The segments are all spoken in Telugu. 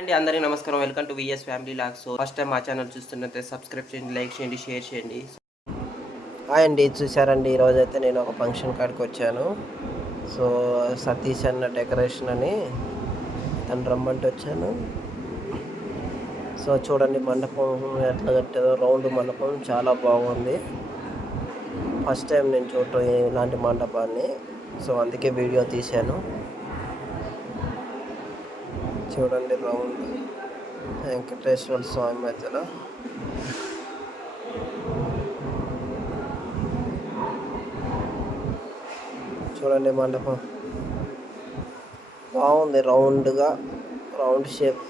అండి అందరికీ నమస్కారం. Welcome to V S family vlogs. So first time మా ఛానల్ చూస్తున్నట్లయితే సబ్స్క్రైబ్ చేయండి, లైక్ చేయండి, షేర్ చేయండి. హాయ్ అండి, చూసారండి ఈరోజైతే నేను ఒక ఫంక్షన్ కాడికి వచ్చాను. సో సతీష్ అన్న డెకరేషన్ అని తను రమ్మంటే వచ్చాను. సో చూడండి మండపం ఎట్లా కట్టారో, రౌండ్ మండపం చాలా బాగుంది. ఫస్ట్ టైం నేను చూడటం ఇలాంటి మండపాన్ని. సో అందుకే వీడియో తీశాను. చూడండి రౌండ్ వెంకటేశ్వర స్వామి మధ్యలో చూడండి మండపం బాగుంది. Round shape.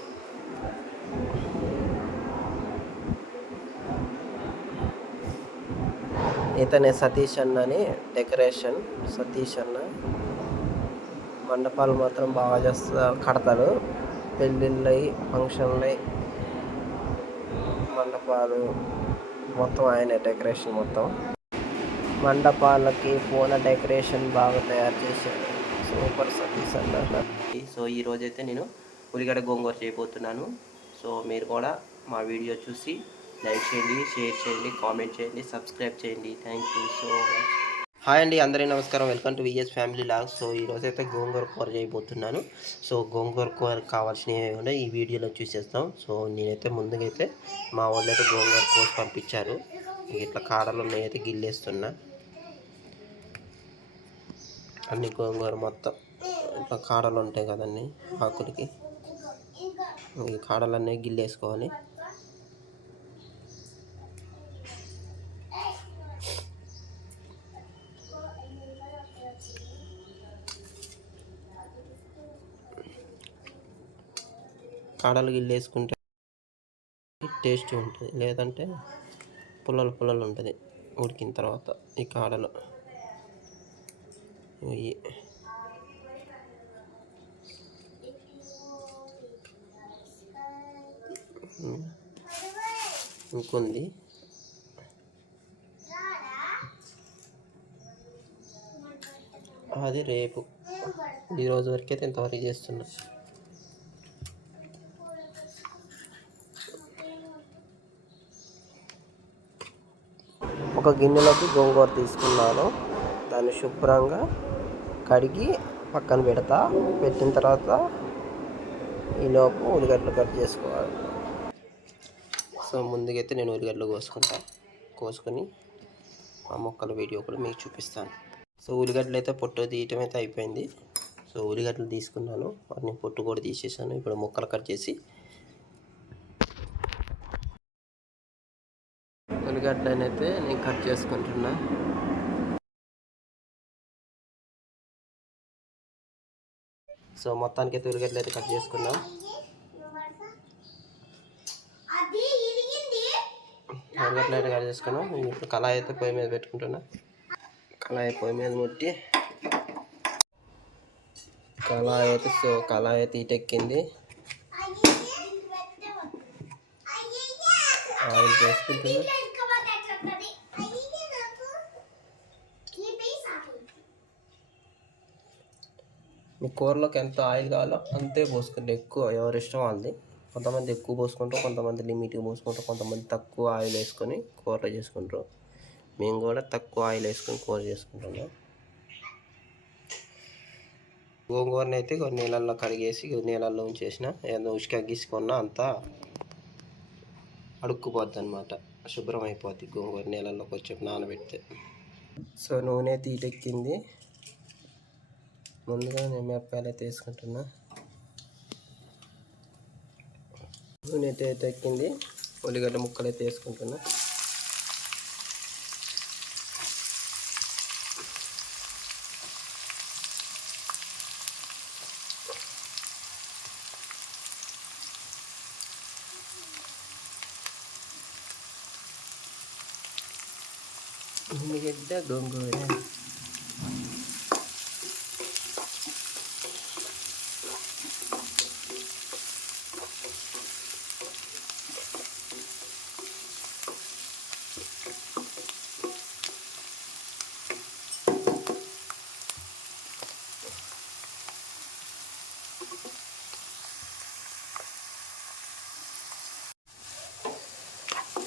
ఇతనే సతీష్ అన్న అని డెకరేషన్. సతీష్ అన్న మండపాలు మాత్రం బాగా కడతాడు. పెళ్ళిళ్ళయి, ఫంక్షన్లయి, మండపాలు మొత్తం ఆయనే డెకరేషన్. మొత్తం మండపాలకి పూల డెకరేషన్ బాగా తయారు చేశాడు. సూపర్ సతీష్ అన్న. సో ఈరోజైతే నేను ఉల్లిగడ్డ గోంగూర చేయబోతున్నాను. సో మీరు కూడా మా వీడియో చూసి లైక్ చేయండి, షేర్ చేయండి, కామెంట్ చేయండి, సబ్స్క్రైబ్ చేయండి. Thank you so much. Hi అండి, అందరికీ నమస్కారం. Welcome to V S family vlogs. So ఈరోజైతే గోంగూర కూర చేయబోతున్నాను. సో గోంగూర కూర కావాల్సినవి ఏమైనా ఈ వీడియోలో చూసేస్తాం. సో నేనైతే ముందుగైతే మా వాళ్ళైతే గోంగూర కోసి పంపించారు. ఇట్లా కాడలు ఉన్నాయైతే గిల్లేస్తున్నా. అన్ని గోంగూర మొత్తం ఇట్లా కాడలు ఉంటాయి కదండి ఆకులకి, ఈ కాడలన్నీ గిల్లేసుకోవాలి. కాడలు గిల్లేసుకుంటే టేస్ట్ ఉంటుంది, లేదంటే పుల్లలు ఉంటుంది ఉడికిన తర్వాత. ఈ కాడలు ఇంకొంది. అది రేపు. ఈరోజు వరకైతే ఇంతవరకు చేస్తున్నా. ఒక గిన్నెలోకి గోంగూర తీసుకున్నాను. దాన్ని శుభ్రంగా కడిగి పక్కన పెట్టిన తర్వాత ఈలోపు ఉల్లిగడ్డలు కట్ చేసుకోవాలి. సో ముందుకైతే నేను ఉల్లిగడ్డలు కోసుకొని ఆ మొక్కల వీడియో కూడా మీకు చూపిస్తాను. సో ఉల్లిగడ్డలు అయితే పొట్టు తీయటం అయితే అయిపోయింది. సో ఉల్లిగడ్డలు తీసుకున్నాను, వాటిని పొట్టు కూడా తీసేసాను. ఇప్పుడు ముక్కలు కట్ చేసి ఉల్లిగడ్డలను అయితే నేను కట్ చేసుకుంటున్నా. సో మొత్తానికి అయితే ఉల్లిగడ్డలు అయితే కట్ చేసుకున్నాం. ఉల్లిగడ్డలు అయితే కట్ చేసుకున్నాం. ఇప్పుడు కళాయి అయితే పొయ్యి మీద పెట్టుకుంటున్నా. కళాయి పొయ్యి మీద ముట్టి కళాయి అయితే ఇటెక్కింది. ఆయిల్ పోసుకుంటున్నా. మీ కూరలోకి ఎంత ఆయిల్ కావాలో అంతే పోసుకుంటే, ఎక్కువ ఎవరి ఇష్టం వాళ్ళది. కొంతమంది ఎక్కువ పోసుకుంటారు, కొంతమంది లిమిట్గా పోసుకుంటారు, కొంతమంది తక్కువ ఆయిల్ వేసుకొని కూర చేసుకుంటారు. మేము కూడా తక్కువ ఆయిల్ వేసుకొని కూర చేసుకుంటున్నాం. గోంగూరని అయితే నీళ్ళల్లో కడిగేసి నీళ్ళల్లో ఉంచేసిన. ఏదో ఉసుక గీసుకున్నా అంతా అడుక్కుపోద్ది అనమాట, శుభ్రం అయిపోద్ది గోంగూర నీళ్ళల్లోకి వచ్చి నానబెడితే. సో నూనె తీటెక్కింది. ముందుగా నేను మిరపకాయలు అయితే వేసుకుంటున్నా. నూనె అయితే ఎక్కింది. ఉల్లిగడ్డ ముక్కలు అయితే వేసుకుంటున్నా. ఉల్లిగడ్డ గోంగూర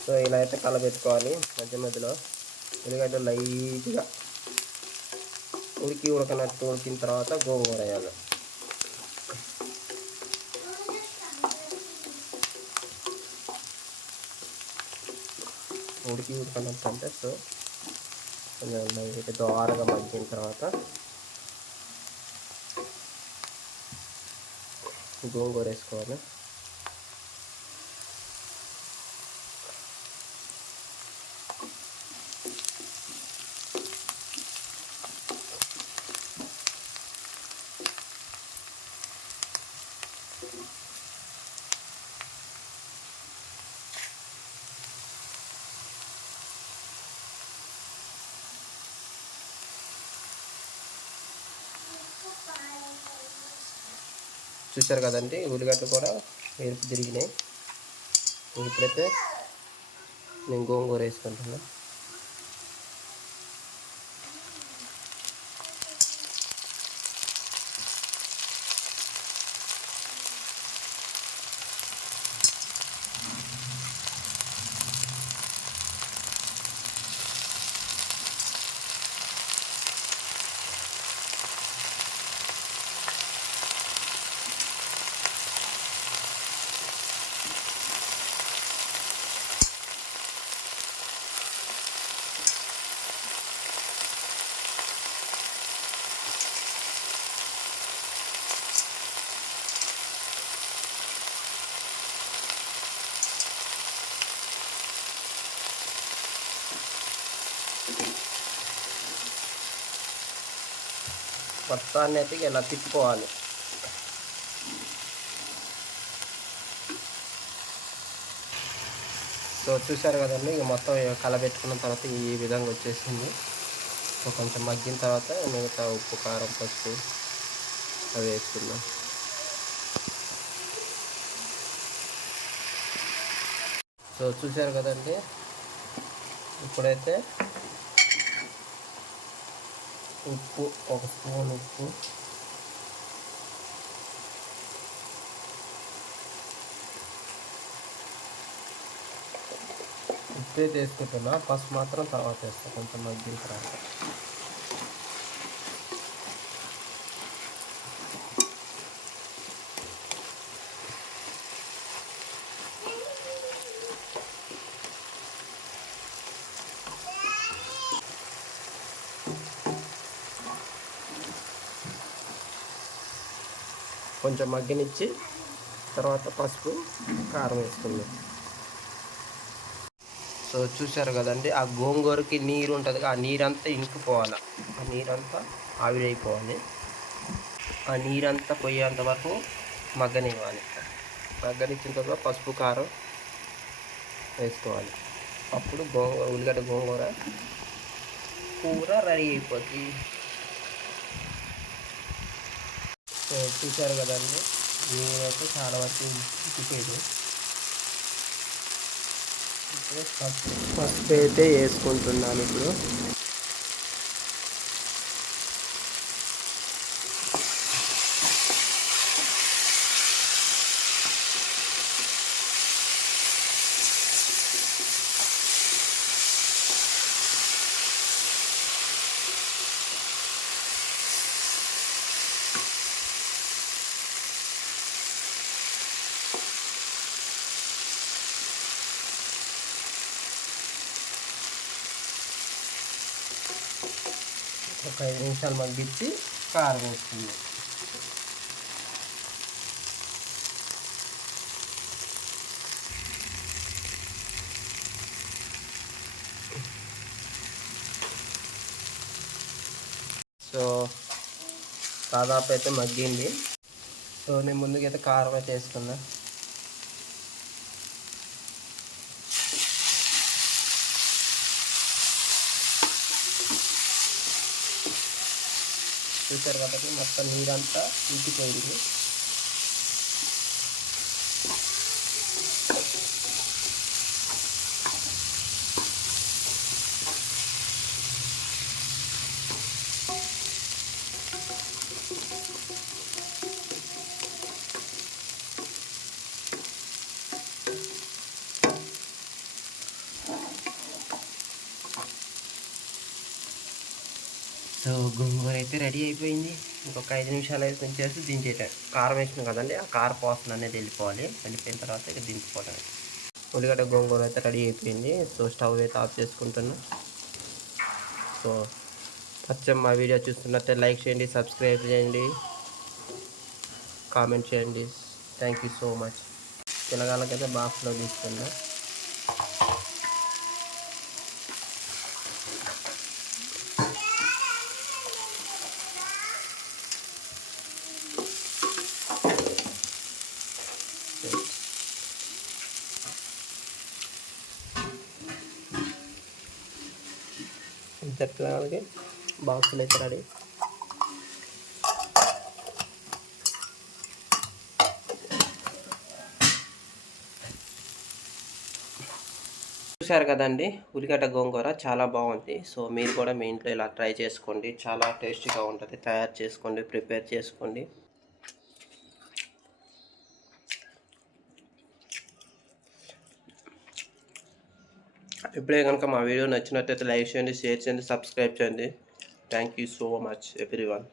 సో ఇలా అయితే కలబెట్టుకోవాలి. మధ్య మధ్యలో ఉల్లిగడ్డ లైట్గా ఉడకనట్టు ఉడికిన తర్వాత గోంగూర వేయాలి. ఉడకనట్టు అంటే సో కొంచెం లైట్ దోరగా మగ్గిన తర్వాత గోంగూర వేసుకోవాలి. చూసారు కదండి, ఉల్లిగడ్డ కూడా ఎరుపు తిరిగినాయి. ఇప్పుడైతే నేను గోంగూర వేసుకుంటున్నాను. మొత్తాన్ని అయితే ఇలా తిప్పుకోవాలి. సో చూసారు కదండి, ఇక మొత్తం కలబెట్టుకున్న తర్వాత ఈ విధంగా వచ్చేసింది. సో కొంచెం మగ్గిన తర్వాత మిగతా ఉప్పు, కారం, పసుపు అవి వేసుకుందాం. సో చూసారు కదండి, ఇప్పుడైతే ఉప్పు, 1 స్పూన్ ఉప్పు, ఉప్పు వేసుకుంటున్నా. పసుపు మాత్రం తర్వాత వేస్తా కొంచెం మగ్గిన తర్వాత. కొంచెం మగ్గనిచ్చి తర్వాత పసుపు, కారం వేసుకుందాం. సో చూసారు కదండి, ఆ గోంగూరకి నీరు ఉంటుంది, ఆ నీరంతా ఇంకిపోవాలి, ఆ నీరంతా ఆవిరైపోవాలి. ఆ నీరంతా పోయేంత వరకు మగ్గనివ్వాలి. మగ్గనిచ్చిన తర్వాత పసుపు, కారం వేసుకోవాలి. అప్పుడు ఉల్లిగడ్డ గోంగూర కూర రెడీ అయిపోద్ది. సో చూసారు కదండి, నేనైతే చాలా వరకు ఇంకిపోయింది. ఫస్ట్ అయితే వేసుకుంటున్నాను ఇప్పుడు. ఒక 5 నిమిషాలు మగ్గించి కారం వేస్తుంది. సో దాదాపు అయితే మగ్గింది. సో నేను ముందుకైతే కారం అయితే వేసుకున్నా. చూసారు కాబట్టి మొత్తం నీరంతా ఇంకిపోయింది. సో గోంగూర అయితే రెడీ అయిపోయింది. ఇంకొక 5 నిమిషాలు అయితే ఉంచేసి దించేయటం. కారం వేసినాం కదండి, ఆ కారం వాసన అనేది వెళ్ళిపోవాలి. వెళ్ళిపోయిన తర్వాత ఇక దించుకోవటం. ఉల్లిగడ్డ గోంగూర అయితే రెడీ అయిపోయింది. సో స్టవ్ అయితే ఆఫ్ చేసుకుంటున్నా. సో ఫస్ట్ మా వీడియో చూస్తున్నట్టే లైక్ చేయండి, సబ్స్క్రైబ్ చేయండి, కామెంట్ చేయండి. Thank you so much. పిల్లగాళ్ళకైతే బాక్స్లో తీసుకున్నా. ఇద్దరు పిల్లలకి బాక్సులు అయితే రెడీ. చూసారు కదండి, ఉల్లిగడ్డ గోంగూర చాలా బాగుంది. సో మీరు కూడా మీ ఇంట్లో ఇలా ట్రై చేసుకోండి, చాలా టేస్టీగా ఉంటుంది. తయారు చేసుకోండి, ప్రిపేర్ చేసుకోండి. ఇప్పుడే కనుక మా వీడియో నచ్చినట్టయితే లైక్ చేయండి, షేర్ చేయండి, సబ్స్క్రైబ్ చేయండి. Thank you so much everyone.